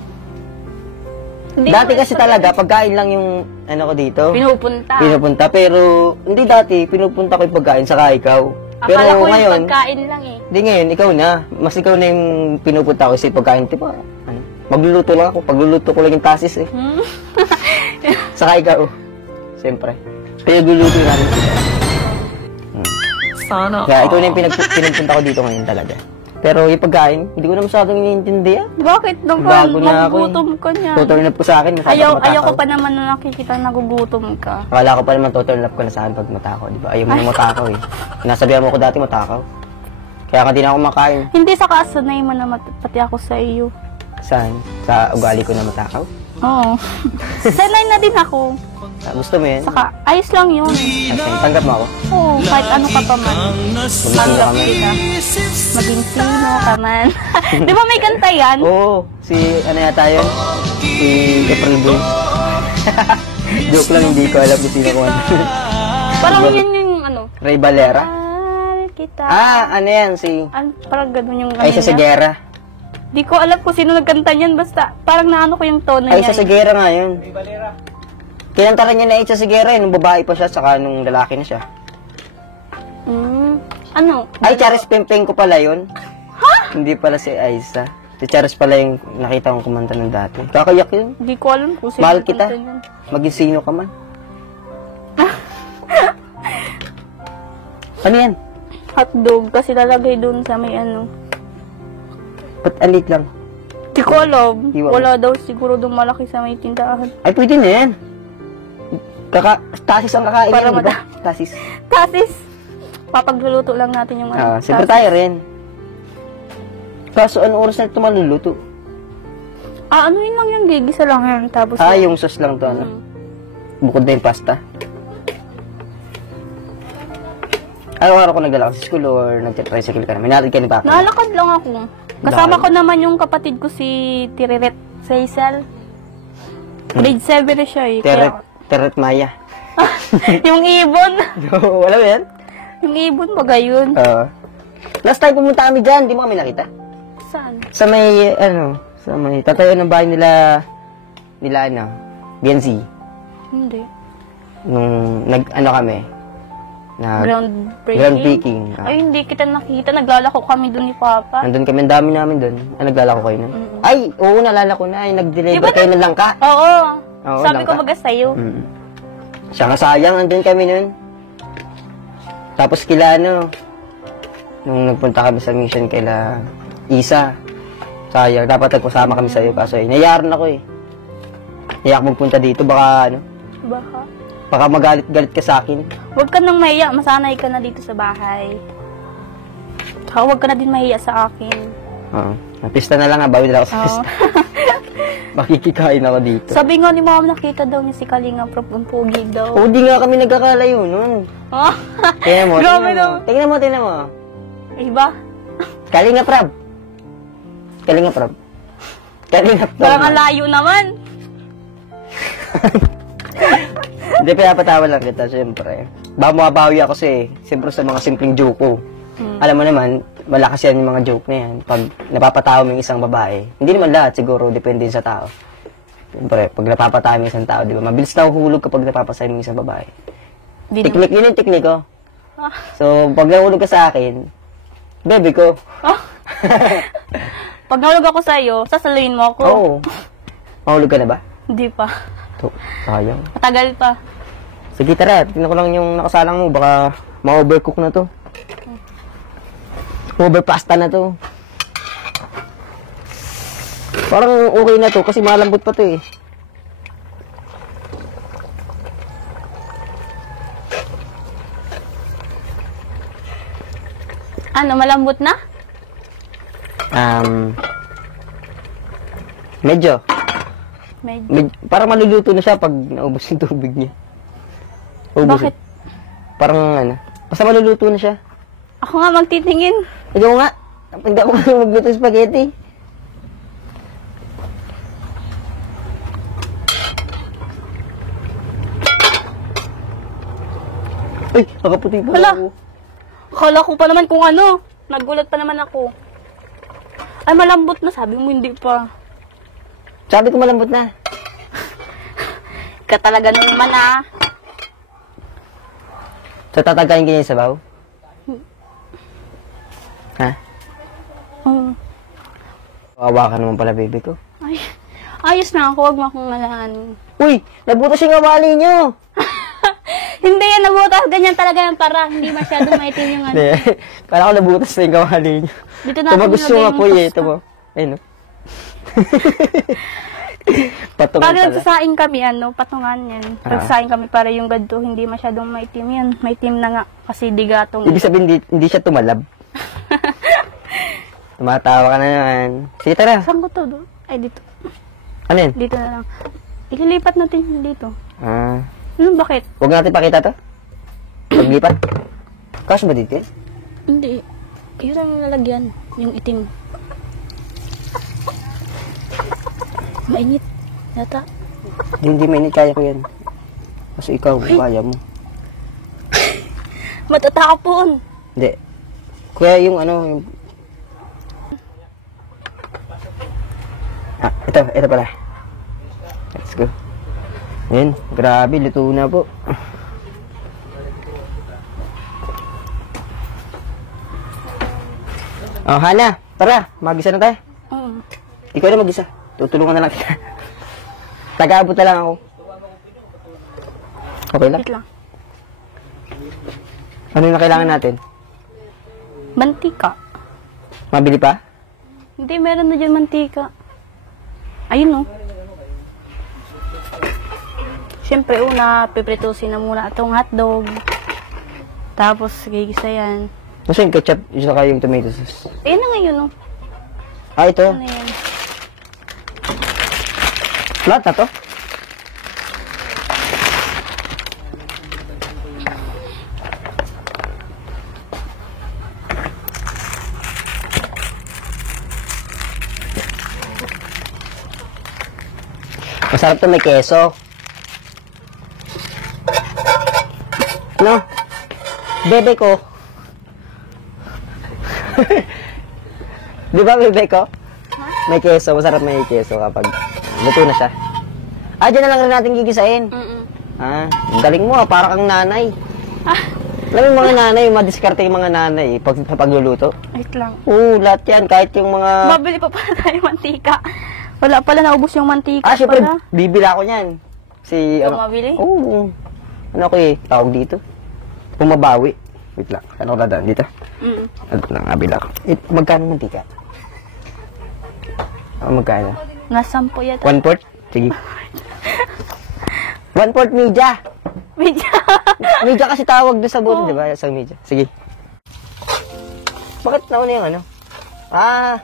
Hindi Dati mo- kasi talaga, pagkain lang yung ano ko dito. Pinupunta. Pinupunta. Pero, hindi dati, pinupunta ko yung pagkain, saka ikaw. Pero Akala ko ngayon, yung pagkain lang eh. hindi ngayon, ikaw na. Mas ikaw na yung pinupunta ko kasi pagkain. Di ba, ano, magluluto lang ako. Pagluluto ko lang yung tasis eh. Hmm? Saka ikaw. Siyempre. Pinagluluto namin sila. Sana. Kaya ikaw na yung pinupunta ko dito ngayon talaga. Pero yung pagkain, hindi ko na masyadong iniintindihan. Bakit naman? Bago na ako eh. Magugutom ka niya. Total up ko sa akin. masyado Ayaw, ako matakaw. ayaw ko pa naman na nakikita nagugutom ka. Akala ko pa naman total up ko na sa akin pag matakaw, di ba? Ayaw mo na matakaw eh. Nasabihan mo ko dati matakaw. Kaya ka din ako makain. Hindi sa kasanay mo na pati ako sa iyo. Saan? Sa ugali ko na matakaw? Oo. Sanay na din ako. Gusto mo yun? Saka, ayos lang yun. Ayun, tanggap mo ako? Oo, kahit ano ka pa man. Gumising Tanggap kami. kita. Maging sino ka man. Di ba may kanta yan? Oo, si ano yata yun? Si April Boy. Joke lang, hindi ko alam kung sino ko. Parang yun yung ano. Ray Valera? Mahal kita. Ano yan? Si Parang ganun yung ano Aisa niya. Segera. Di ko alam kung sino nagkanta niyan. Basta, parang naano ko yung tono niya. Aisa Segera nga yun. Kinanta rin niya na Aisa Segera nung babae pa siya, saka nung lalaki na siya. Ano? Ay, Charis Pimpeng ko pala yun. Ha? Hindi pala si Aisa. Si Charis pala yung nakita kong kumanta ng dati. Kakayak yun. Di ko alam kung sino Mahal nagkanta kita. niyan. Maging sino ka man. Ano yan? Hotdog kasi lalagay dun sa may ano. Ba't alit lang? Di ko alam. Iwan. Wala daw siguro dun malaki sa may tindahan. Ay, pwede na yan. Tasis ang kakain Para yan, di ba? Tasis. Tasis! Papagluluto lang natin yung ano. Siyempre tasis. tayo rin. Kaso, anong oras na ito maluluto? Ano yun lang yung gigisa lang yan. Tapos Yung sauce lang to, ano? Bukod na yung pasta. Araw-araw ko nagdala ka sa school or nag-tricycle ka na? Minatid ka ni Papa? naalakad lang ako. Kasama ko naman yung kapatid ko si Tiriret Saisal. Grade 7 na siya eh. Teret Maya. Yung ibon. Wala ba yan? Yung ibon ba gayon? Last time pumunta kami dyan, di mo kami nakita? Saan? Sa may, tatayo ng bahay nila, BNC. Hindi. Nung, kami, Groundbreaking? groundbreaking. Ay, hindi kita nakita. Naglalako kami dun ni Papa. Nandun kami, ang dami namin dun. Naglalako kayo nun? Ay, oo, nalala ko na. Nag-deliver Di ba kayo ng langka. Oo. Oo, Sabi ko langka. baga sa'yo. Siya nga sayang, nandun kami nun. Tapos kila, nung nagpunta kami sa mission kila Isa, sayang, dapat nagpasama kami sa'yo. Kaso, nayaran ako eh. Iyak magpunta dito, baka, baka magalit-galit ka sa akin. Huwag ka nang mahiya. Masanay ka na dito sa bahay. Tsaka huwag ka na din mahiya sa akin. Oo. Pista na lang ha, bawi na ako sa Oo. pista. Makikikain ako dito. Sabi nga ni mama, nakita daw niya si Kalinga Prab, ang pogi daw. O, di nga kami nagkakalayo nun. Ah, Tingnan mo, Grabe tingnan mo. daw. Tingnan mo. Iba? Kalinga Prab. Kalinga Prab. Kalinga Prab. Parang ang layo naman. Hindi, pinapatawa lang kita, siyempre. Mabawi ako siyempre sa mga simpleng joke ko. Alam mo naman, malakas yan yung mga joke na yan. Pag napapatawa mo yung isang babae, hindi naman lahat siguro, depende sa tao. Siyempre, pag napapatawa mo yung isang tao, di ba? Mabilis na uhulog kapag napapasaya mo yung isang babae. Di naman. Teknik, yun yung teknik ko. Ah. So, pag nahulog ka sa akin, bebe ko. Ah. Pag nahulog ako sa'yo, sasaluhin mo ako. Oo. Mahulog ka na ba? Hindi pa. To, sayang. Matagal pa. Sige, tara. Tingnan ko lang yung nakasalang mo. Baka ma-overcook na to. Overpasta na to. Parang okay na to kasi malambot pa to eh. Ano, malambot na? Medyo. Medyo. Parang maluluto na siya pag naubos yung tubig niya. Ubos Bakit? eh. Parang ano. Basta maluluto na siya. Ako nga magtitingin. Ikaw nga. Hindi ako marunong magluto ng spaghetti. Ay, nakaputi pa Hala. ako. Akala ko pa naman kung ano. Nagulat pa naman ako. Ay, malambot na. Sabi mo, hindi pa. Sabi ko malambot na. Ka talaga naman ah. So, tatagayin ka niya yung sabaw? Ha? Kawawa ka naman pala, baby ko. Ay, ayos na ako. Huwag mo akong ngalahanin. Uy! Nabutas yung awali niyo! Hindi yan nabutas. Ganyan talaga yan para hindi masyadong maitim yung ano. Hindi. Kala ko nabutas na yung awali niyo. Dito natin Tumagos nilagay yung yung apoy eh. pasta. Ito mo. Ayun o. Patungan Pag pala. nagsasaing kami, patungan yan. Nagsasaing kami para yung gadto hindi masyadong maitim yan. Maitim na nga kasi digatong. Ibig sabihin, hindi siya tumalab. Tumatawa ka na naman. Sige, tara. Saan ko to? Ay, dito. Ano yan? Dito na lang. Ililipat natin yun dito. Ah. Bakit? Huwag natin pakita to. Paglipat. Cash ba dito? Hindi. Yun ang nilalagyan. Yung itim. Mainit. Yata. Hindi mainit. Kaya ko yan. Kasi ikaw, kaya mo. Matatapon. Hindi. Kuya, yung ano, yung... Ah, ito pala. Let's go. Ayan, grabe, luto na po. Oh, Hana, tara, mag-isa na tayo. Ikaw na mag-isa. Tutulungan na lang kita. Taga-abot na lang ako. Okay lang? Wait lang. Ano yung kailangan natin? Mantika. Mabili pa? Hindi, meron na dyan mantika. Ayun Siyempre, una, pipritusin na muna itong hotdog. Tapos, gigisa yan. Basta yung ketchup, saka yung tomato sauce. Ayun na ngayon, Ah, ito. Ano yan? Lahat na to? Masarap to, may keso. No? Bebe ko. Di ba, bebe ko? May keso. Masarap may keso kapag luto na siya. Ah, dyan na lang rin natin gigisain. Ah, ang galing mo ah. Para kang nanay. Alam mo yung mga nanay, madiskarte yung mga nanay pag sa pagluluto. Wait lang. Oo, lahat yan. Kahit yung mga... Mabili pa pala tayo mantika. Wala pala, naubos yung mantika Ah, syempre, pala. bibila ko niyan. Si, Ikaw mabili? Oo. Ano ko tawag dito? Pumabawi. Wait lang. Ano ko dadaan dito? Ano lang, abila ko. Magkano mantika? Magkano? Nasampo yata. 1/4? Sige. 1/4 media. Medyo. Media kasi tawag doon sa buto, di ba? Sa media. Sige. Bakit nauna yung ano? Ah.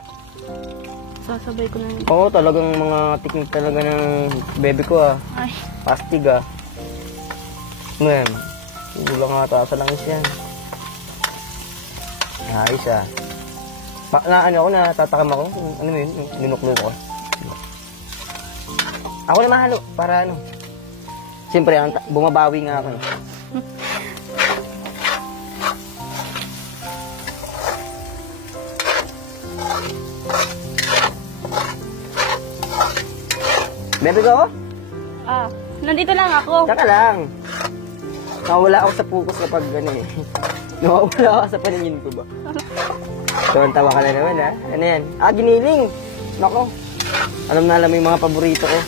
Sasabay ko na yun. Oo, talagang mga technique talaga ng bebe ko ah. Ay, Pastig ah. Ano yan? Gulang nga ata sa langis yan. Ayos ah. Natatakam ako. Ano mo yun? Ninuklo ko. Ako na mahalo, para ano. Siyempre, bumabawi nga ako. Bebe ko? Nandito lang ako. Tsaka lang. Nawawala ako sa focus kapag ano eh. Nawawala ako sa paningin ko ba? Tawa ka na naman ha. Ano yan? Giniling. Nako. Alam na alam mo yung mga paborito ko.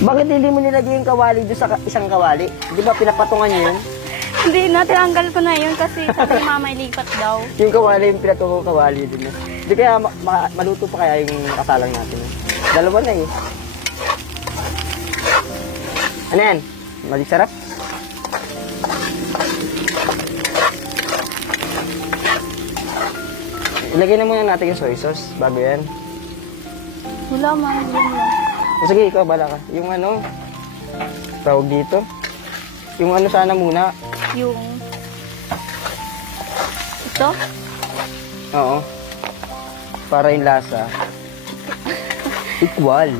Bakit hindi mo nilagay yung kawali doon sa isang kawali? Di ba pinapatungan niyo yun? Hindi na, tinanggal ko na yun kasi sabi ni mama ilipat daw. Yung kawali, yung pinatungong kawali din na. Di kaya maluto pa kaya yung kasalang natin. Dalawa na eh. Ano yan? Malig sarap? Ilagay na muna natin yung soy sauce bago yan. Wala man, yun lang. O sige, ikaw, bala ka. Yung ano, tawag dito. Yung ano sana muna. Yung... Ito? Oo. Para yung lasa. Equal.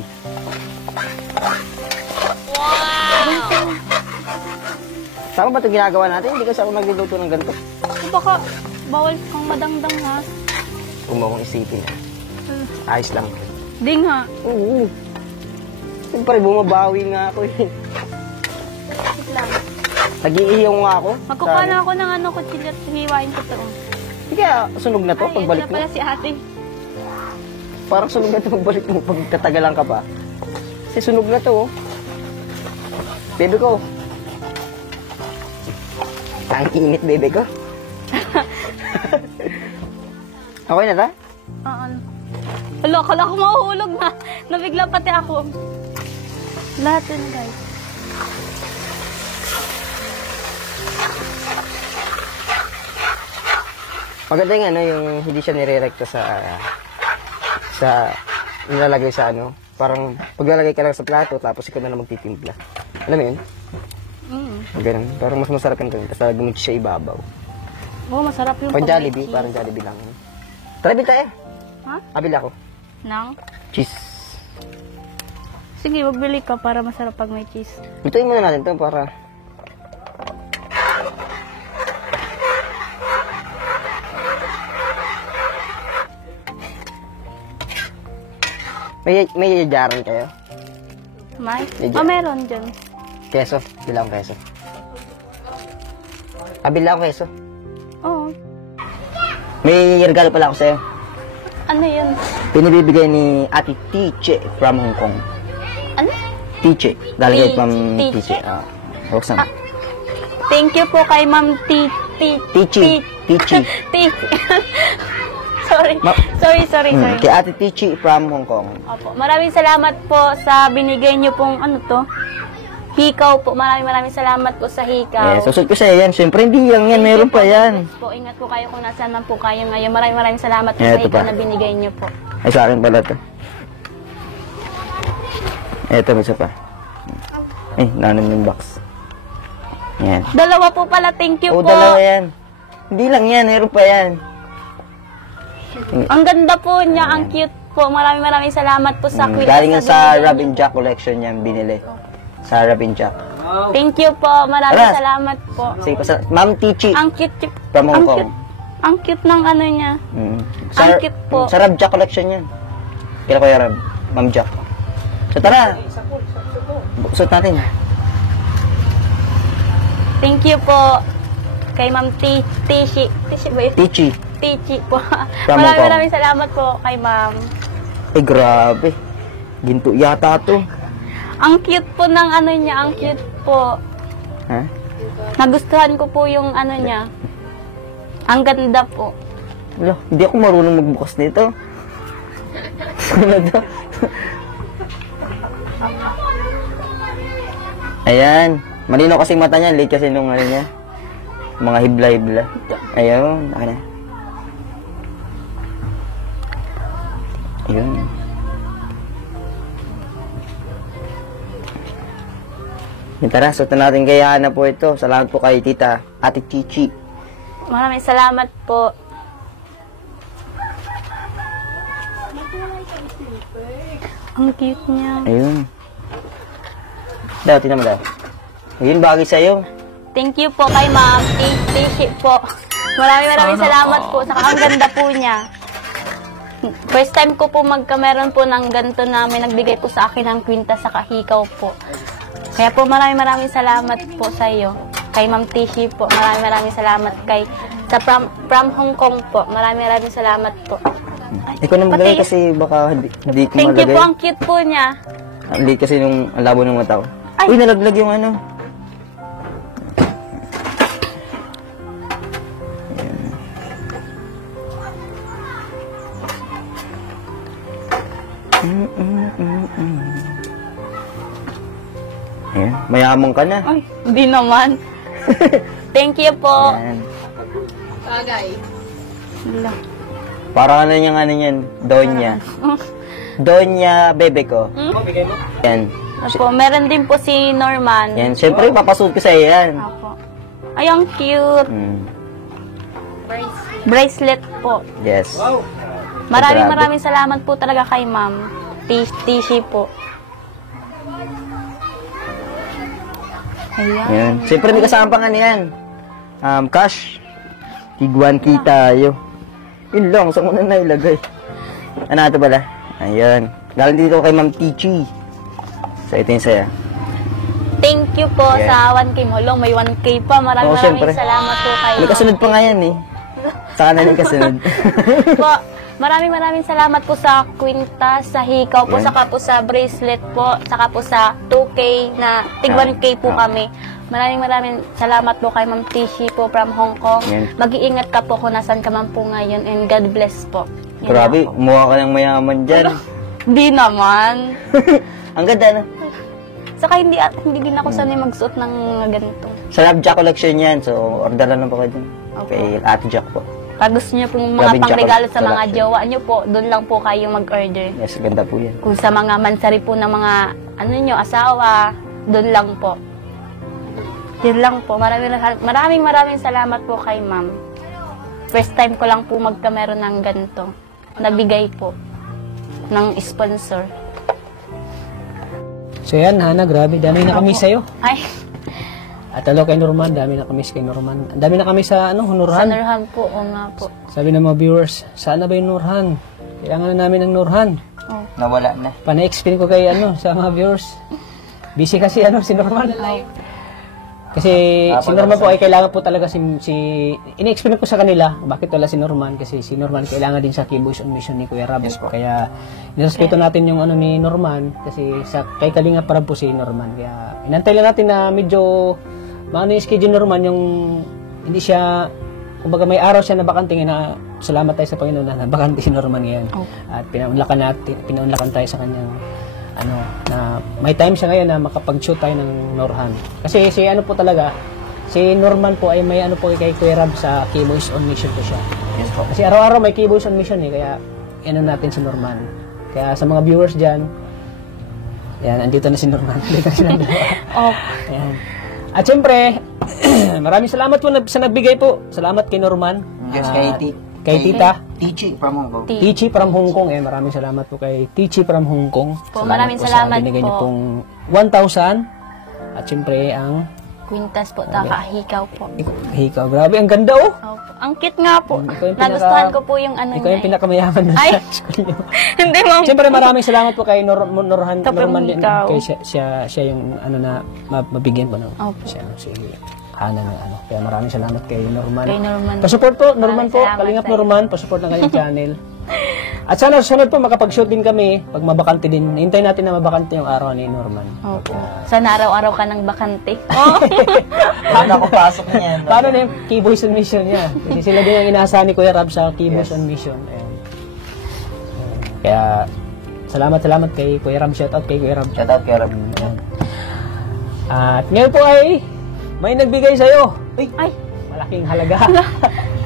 Tama ba ito ginagawa natin? Hindi kasi ako nagluluto ng ganito. Baka bawal kang madangdang ha. Kung mo akong isipin. Ayos lang. Di nga. Oo. Siyempre, bumabawi nga ako eh. Wait lang. Nag-iiyaw nga ako. Magkukuha na ako ng ano, kutsilyo at siniwain ko to. Hindi kaya sunog na to Ay, pagbalik ito mo. na pala si ate. Parang sunog na to pagbalik mo pag tatagalan ka pa. Kasi sunog na to oh. Bebe ko. Ang init, bebe ko. Okay na ta? Alo, akala ko mahuhulog na. Nabigla pati ako. Lahat yun, guys. Maganda yung ano, yung hindi siya nire-recto sa nilalagay sa ano. Parang paglalagay ka lang sa plato, tapos ikaw na lang magtitimpla. Alam mo yun? Ganun. Parang mas masarap yung ganun. Tapos lagay mo siya ibabaw. Oo, masarap yung Pang pag-may Jollibee, cheese. parang Jollibee lang. Tara, bil tayo. Ha? Abil ako. Nang? Cheese. Sige, magbili ka para masarap pag may cheese. Lutuin muna natin to para... May yajaran kayo? May? Medyo. Meron dyan. Keso. Bilang keso. Bilang keso. Oo. May regalo pala ako sa'yo. Ano yun? Pinibibigay ni Ate Tiche from Hong Kong. Ano? Tiche. Galing from Tiche. Tiche. Buksan. Thank you po kay Ma'am Tiche. Tiche. Sorry. Sorry. Kay Ate Tiche from Hong Kong. Opo. Maraming salamat po sa binigay niyo pong ano to. Hikaw po. Maraming salamat po sa hikaw. Susod ko sa'yo yan. Siyempre, hindi yan. Meron pa yan. Po, ingat po kayo kung nasaan man po kayo ngayon. Maraming salamat po Ito sa hikaw pa. na binigay niyo po. Ay, sa akin pala to. Eto, isa pa. Ay, nanon yung box. Yan. Dalawa po pala. Thank you Oo, po. dalawa yan. Hindi lang yan. Meron pa yan. Ang ganda po niya. Ang cute po. Maraming salamat po sa quilt. Galing yan sa Robin Jack collection yan binili. Sa Robin Jack. Thank you po. Maraming Tara. salamat po. Sige pa sa Ma'am Tichi Ang cute. from Hong Ang Kong. cute. Ang cute ng ano niya. Sa, Ang cute po. Sa Rob Jack collection yan. Kila ko yung Rob. Ma'am Jack. So tara. Suot natin. Thank you po kay Ma'am Tichi. Tichi ba yun? Tichi. Tichi po. From Hong Kong. Maraming salamat po kay Ma'am. Eh grabe. Ginto yata to. Ang cute po ng ano niya. Ang cute po. Ha? Nagustuhan ko po yung ano niya. Ang ganda po. Wala, hindi ako marunong magbukas nito. Ano to? Ayan. Malinaw kasi mata niya. Late kasi nung ano niya. Mga hibla-hibla. Ayun, okay na. Ayun. Yung tara, suotan natin kay Hana po ito. Salamat po kay Tita, Ate Chichi. Maraming salamat po. Ang cute niya. Ayun. Dati naman daw. Ayun, bagay sa'yo. Thank you po kay Ma'am Tishi po. Maraming salamat po. Saka ang ganda po niya. First time ko po magkameron po ng ganito na may nagbigay po sa akin ng kwintas sa kahikaw po. Kaya po maraming salamat po sa iyo. Kay Ma'am Tishi po. Maraming salamat kay sa from Hong Kong po. Maraming salamat po. Ikaw na maglagay kasi baka hindi ko Thank you malagay. po, ang cute po niya. Ang liit kasi nung ang labo ng mata ko. Ay. Uy, nalaglag yung ano. Ayan, mayaman ka na. Ay, hindi naman. Thank you po. Ayan. Hala. Para ano yung ano yan, Donya. Donya bebe ko. Yan. Apo, meron din po si Norman. Yan, syempre papasuot ko sa iyo yan. Apo. Ay, ang cute. Mm. Bracelet po. Yes. Maraming salamat po talaga kay Ma'am Tishi po. Ayan. Yan. Siyempre may kasama pang ano yan. Cash. Tigwan kita tayo. Yun lang, saan ko na nailagay? Ano ito pala? Ayan. Galing dito kay Ma'am Tichi. So ito yung saya. Thank you po Yeah. sa 1K mo. Long, may 1K pa. Maraming syempre. salamat po kay May kasunod pa nga yan eh. Saka na yung kasunod. po. Maraming salamat po sa kwintas, sa hikaw po, Yan. saka po sa bracelet po, saka po sa 2K na tig 1K po kami. Maraming salamat po kay Ma'am Tishi po from Hong Kong. Yan. Mag-iingat ka po kung nasan ka man po ngayon and God bless po. Yan Grabe, lang po. umuha ka ng mayaman dyan. Di naman. Ang ganda na. Saka hindi din ako sanay magsuot ng ganito. Sa Love Jack collection yan. So, order lang po kayo dyan. Okay. Kay Ate Jack po. Pag gusto niyo pong Grabe, mga pangregalo sa mga collection. jowa niyo po, doon lang po kayo mag-order. Yes, ganda po yan. Kung sa mga mansari po ng mga ano niyo, asawa, doon lang po. Yun lang po. Maraming salamat po kay Ma'am. First time ko lang po magkameron ng ganito. Nabigay po ng sponsor. So yan, Hana, grabe. Dami na kami sa'yo. Ay, At hello kay Norman, dami na kami kay Norman. Ang dami na kami sa sa Nurhan. Nurhan po. O nga po. Sabi ng mga viewers, saan na ba yung Nurhan? Kailangan na namin ng Nurhan. Oh. Nawala na. Pana-explain ko kay sa mga viewers. Busy kasi si Norman. Kasi si Norman po ay kailangan po talaga ini-explain ko sa kanila bakit wala si Norman kasi si Norman kailangan din sa Keyboys on Mission ni Kuya Rab. Kaya nirespeto natin yung ano ni Norman kasi sa kay Kalinga para po si Norman. Kaya inantay lang natin na medyo maano yung schedule ni Norman yung hindi siya kumbaga may araw siya na bakante na salamat tayo sa Panginoon na bakante si Norman ngayon. At pinaunlakan tayo sa kanyang ano, na may time siya ngayon na makapag-shoot tayo ng Norhan. Kasi si ano po talaga, si Norman po ay may ano po kay Kuya Rab sa Keyboys on Mission po siya. Yes po. Kasi araw-araw may Keyboys on Mission kaya ano natin si Norman. Kaya sa mga viewers dyan, yan, andito na si Norman. Andito na silang dalawa. Oh. Ayan. At syempre, maraming salamat po sa nagbigay po. Salamat kay Norman. Yes, Kay Tita. Tichi from Hong Kong. Tichi from Hong Kong. Maraming salamat po kay Tichi from Hong Kong. Po, maraming salamat sa binigay niyo po. pong 1,000. At syempre, ang Quintas po, hikaw po. hikaw. Grabe, ang ganda oh. Opo. Ang cute nga po. Ikaw yung Nagustuhan ko po yung ano Ikaw yung niya. pinakamayaman na Ay! sa school niyo. Hindi mo. Siyempre, maraming salamat po kay Norman din. Ikaw. Kay siya yung ano na mabigyan po ng Opo. siya, si Hana na ano. Kaya maraming salamat kay Norman. Kay Norman. Pasupport po, Norman Maraming po. salamat Kalingap sa'yo. Norman, pasupport ng kanyang channel. At sana sunod po makapag-shoot din kami pag mabakante din. Hintayin natin na mabakante yung araw ni Norman. Opo. Sana araw-araw ka ng bakante. Oh. Paano ako pasok niya? Paano na yung Keyboys on Mission niya? Kasi sila din ang inaasahan ni Kuya Rab sa Keyboys on Mission. Ayan. Kaya salamat kay Kuya Rab. Shoutout kay Kuya Rab. Shoutout kay Rab. Ayan. At ngayon po ay may nagbigay sa'yo. Ay, malaking halaga.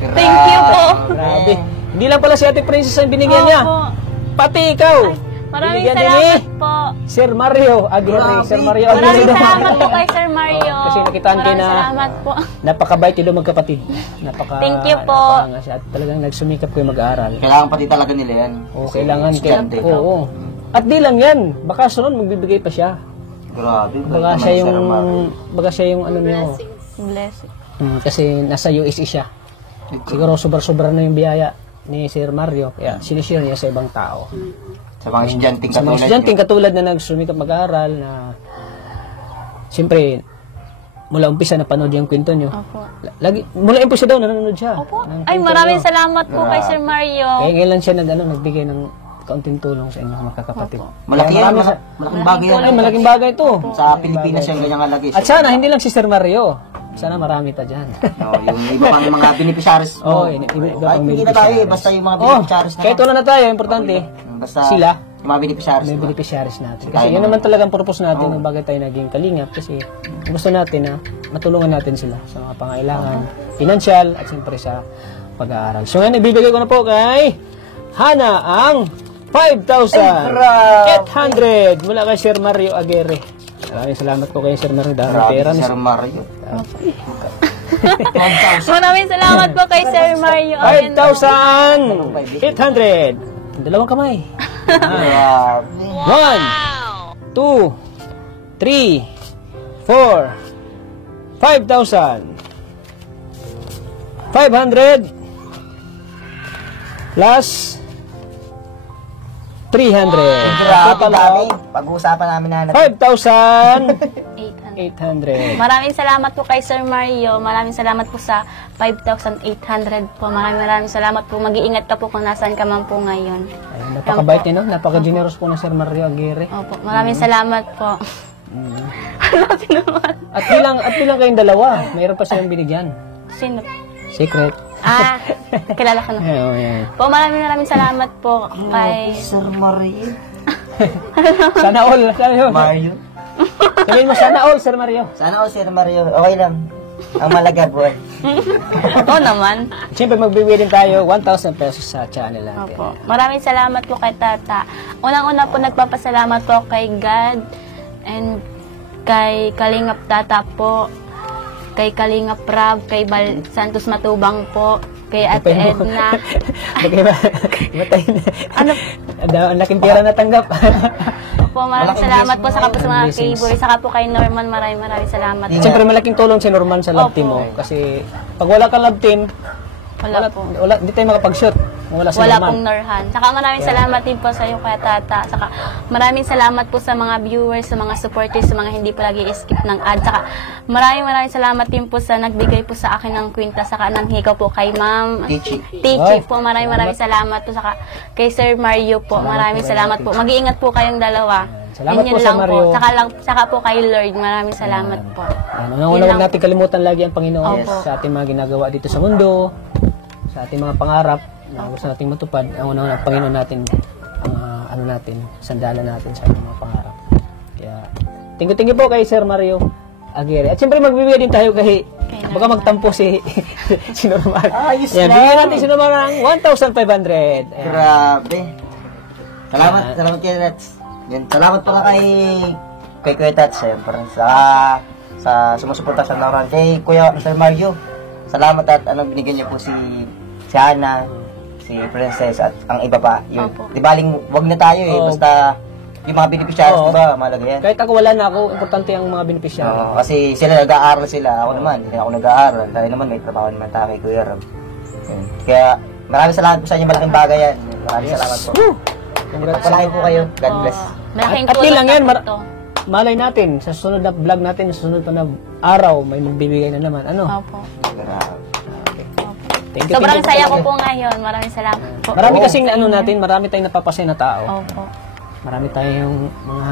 Thank you po. Grabe. Hindi lang pala si Ate Princess ang binigyan niya. Opo. Pati ikaw. Maraming Binigyan din salamat ni po. Sir Mario Aguirre. Sir Mario Aguirre. Maraming daw. salamat po kay Sir Mario. Kasi nakitaan kayo Maraming na salamat po. napakabait yung magkapatid. Thank you po. Napakanga siya. At talagang nagsumikap kayo mag-aaral. Kailangan pati talaga nila yan. Oo, kailangan. Estudyante. Oo. At di lang yan. Baka sunod magbibigay pa siya. Grabe. Baka siya yung ano niyo. Blessing. Kasi nasa USA siya. Siguro sobra-sobra na yung biyaya ni Sir Mario. Kaya sinishare niya sa ibang tao. Sa mga estudyanteng Sa mga katulad. estudyanteng katulad na nagsumikap mag-aaral na siyempre mula umpisa na panood yung kwento nyo. Opo. Lagi, mula umpisa daw nanonood siya. Opo. ng Ay, kwento maraming nyo. salamat po kay Sir Mario. Kaya ngayon siya nagbigay ng kaunting tulong sa inyong mga kakapatid. Malaki yan. Marami Malaking bagay yan. Ay, malaking bagay ito. Sa Pilipinas yung ganyang halagis. At sana, hindi lang si Sir Mario. Sana marami ta dyan. Yung iba pang mga beneficiaries Oo, mo. iba Kahit pang hindi na tayo beneficiaries. basta yung mga Oh, beneficiaries na. kahit wala na tayo, importante, Basta sila, yung mga beneficiaries. may diba? beneficiaries natin. Kasi yun naman talagang purpose natin ng bagay tayo naging kalingap kasi gusto natin na matulungan natin sila sa mga pangailangan, financial at siyempre sa pag-aaral. So ngayon, ibibigay ko na po kay Hana ang 5,800 mula kay Sir Mario Aguirre. Maraming salamat po kay Sir Mario. Dami pera. Grabe si Sir Mario. Maraming salamat po kay Sir Mario. 5,800. Dalawang kamay. Grabe. 1, 2, 3, 4, 5,000. 500 plus 300. Grabe dami. Pag-uusapan namin na 5,800. 800. Maraming salamat po kay Sir Mario. Maraming salamat po sa 5,800 po. Maraming salamat po. Mag-iingat ka po kung nasaan ka man po ngayon. Ayun, napakabait niya, no? Napaka-generous po ng Sir Mario Aguirre. Opo. Maraming salamat po. At bilang kayong dalawa, mayroon pa silang binigyan. Sino? Secret. Ah, kilala ko na. Ayun. Po, maraming salamat po kay... Sir Mario. Sana all. Mario. Sabihin mo, sana all, Sir Mario. Sana ako Sir Mario. Okay lang. Ang malaga po. Oo naman. Siyempre, magbibigay din tayo 1,000 pesos sa channel natin. Opo. Maraming salamat po kay Tata. Unang-una po nagpapasalamat po kay God and kay Kalingap Tata po, kay Kalingap Rab, kay Bal Santos Matubang po, kay Ate Edna. Matay na. Ano? Ang laking pera na tanggap. Po, maraming salamat po sa sa mga kay saka po kay Norman, maraming salamat. Siyempre, malaking tulong si Norman sa love Opo. team mo. Kasi pag wala kang love team, Wala po. hindi tayo makapag-shoot. Wala si Wala Norman. pong Norhan. Saka maraming salamat din po sa iyo kaya Tata. Saka maraming salamat po sa mga viewers, sa mga supporters, sa mga hindi palagi skip ng ad. Saka maraming salamat din po sa nagbigay po sa akin ng kwinta. Saka nang hikaw po kay Ma'am Tichi po. Maraming salamat po. Saka kay Sir Mario po. Maraming salamat po. Mag-iingat po kayong dalawa. Salamat Yun po sa lang Mario. Saka po kay Lord. Maraming salamat po. Unang-una, huwag natin kalimutan lagi ang Panginoon Opo. sa ating mga ginagawa dito sa mundo, sa ating mga pangarap na gusto nating matupad. Ang unang Panginoon natin, ang sandalan natin sa ating mga pangarap. Kaya, thank you po kay Sir Mario Aguirre. At siyempre, magbibigay din tayo kay baka magtampo si Norman. Ayos Yan, lang. bigyan natin si Norman ng 1,500. Ayan. Grabe. Salamat kay Rats. Yan, salamat pala kay Kuya Tats, siyempre. Sa sumusuporta sa naman. Kay Kuya Sir Mario. Salamat at binigyan niyo po si Hana, si Princess at ang iba pa. Yun. Opo. Di baling wag na tayo Oo. basta yung mga beneficiaries, Oo. diba? Malaga yan. Kahit ako wala na ako, importante ang mga beneficiary. Oo, kasi sila nag-aaral sila. Ako naman, hindi ako nag-aaral. Dahil naman may trabaho naman tayo kay Kuya Ram. Yun. Kaya maraming salamat po sa inyo. Malaking bagay yan. Maraming salamat po. Congrats. Palaki po kayo. God bless. Malaking At di lang yan, tulong po ito. malay natin, sa susunod na vlog natin, sa susunod pa na araw, may magbibigay na naman. Ano? Opo. Grabe. Thank you, Sobrang thank you saya po. ko po ngayon. Maraming salamat po. Marami kasing marami tayong napapasaya na tao. Opo. Marami tayong mga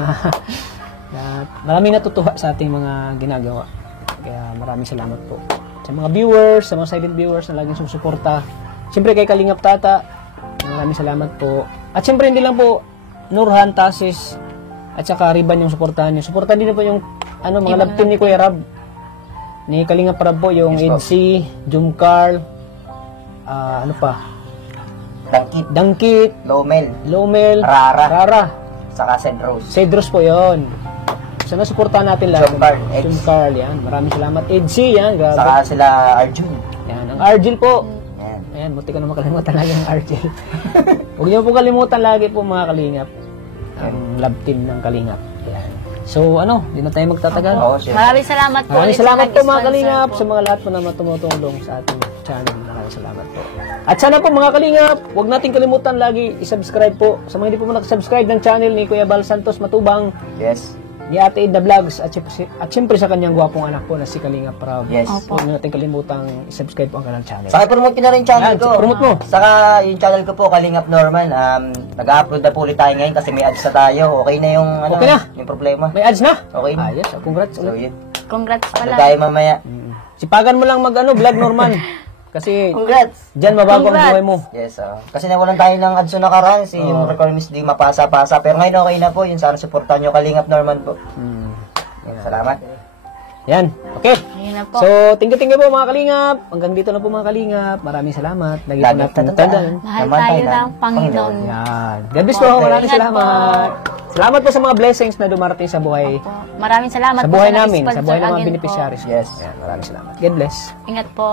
marami natutuwa sa ating mga ginagawa. Kaya maraming salamat po. Sa mga viewers, sa mga silent viewers na laging sumusuporta. Siyempre kay Kalingap Tata, maraming salamat po. At siyempre hindi lang po Nurhan, Tasis, at saka Riban yung suportahan niyo. Suportahan din po yung mga love team ni Kuya Rab. ni Kalinga Prab po, yung Yes po. Edsy, Jumcar, ano pa? Dangkit, Dangkit, Lomel, Lomel, Rara, saka Cedros. Cedros po yon. So, nasuportahan natin lahat. Jumcar, Eds. Jumcar, yan. Maraming salamat. Edsy, yan. Grabe. Saka sila Arjun. Yan. Ang Argel po. Yan. Ayan, buti ko na makalimutan lagi ng Argel. Huwag niyo po kalimutan lagi po mga Kalingap. Ang love team ng Kalingap. Yan. So, di na tayo magtatagal. Oo, syempre. Maraming salamat po. Maraming ulit sa salamat po mga nag-sponsor Kalingap po. sa mga lahat po na tumutulong sa ating channel. Maraming salamat po. At sana po mga Kalingap, huwag natin kalimutan lagi i-subscribe po. Sa mga hindi po nakasubscribe ng channel ni Kuya Bal Santos Matubang, Yes. ni Ate Ida Vlogs, at syempre sa kanyang gwapong anak po na si Kalinga Prab. Yes. Huwag natin kalimutang i-subscribe po ang kanilang channel. Saka promote ko na rin yung channel Yan, ko. promote mo. Saka yung channel ko po, Kalingap Norman. Nag-upload na po ulit tayo ngayon kasi may ads na tayo. Okay na yung, Okay na. yung problema. May ads na? Okay na. Yes, congrats So, ulit. yun. Congrats Ano pala. tayo mamaya? Sipagan mo lang vlog Norman. Kasi Congrats! diyan mabago ang Congrats. buhay mo. Yes, kasi nawalan tayo ng ads na nakaraan kasi yung requirements di mapasa-pasa. Pero ngayon okay na po yun. Sana supportan nyo Kalingap Norman po. Salamat. Yan. Okay. Ayun na po. So, tingga-tingga po mga Kalingap. Hanggang dito na po mga Kalingap. Maraming salamat. Lagi po Lagi natin tatandaan. tandaan. Mahal Naman tayo tayo ng ng Panginoon. Yan. God bless po. Maraming Ingat salamat. Salamat po sa mga blessings na dumarating sa buhay. Po. Maraming salamat Sa po buhay sa namin. Sa nag-sponsor buhay ng mga again po. beneficiaries. Yes. Yan. Maraming salamat. God bless. Ingat po.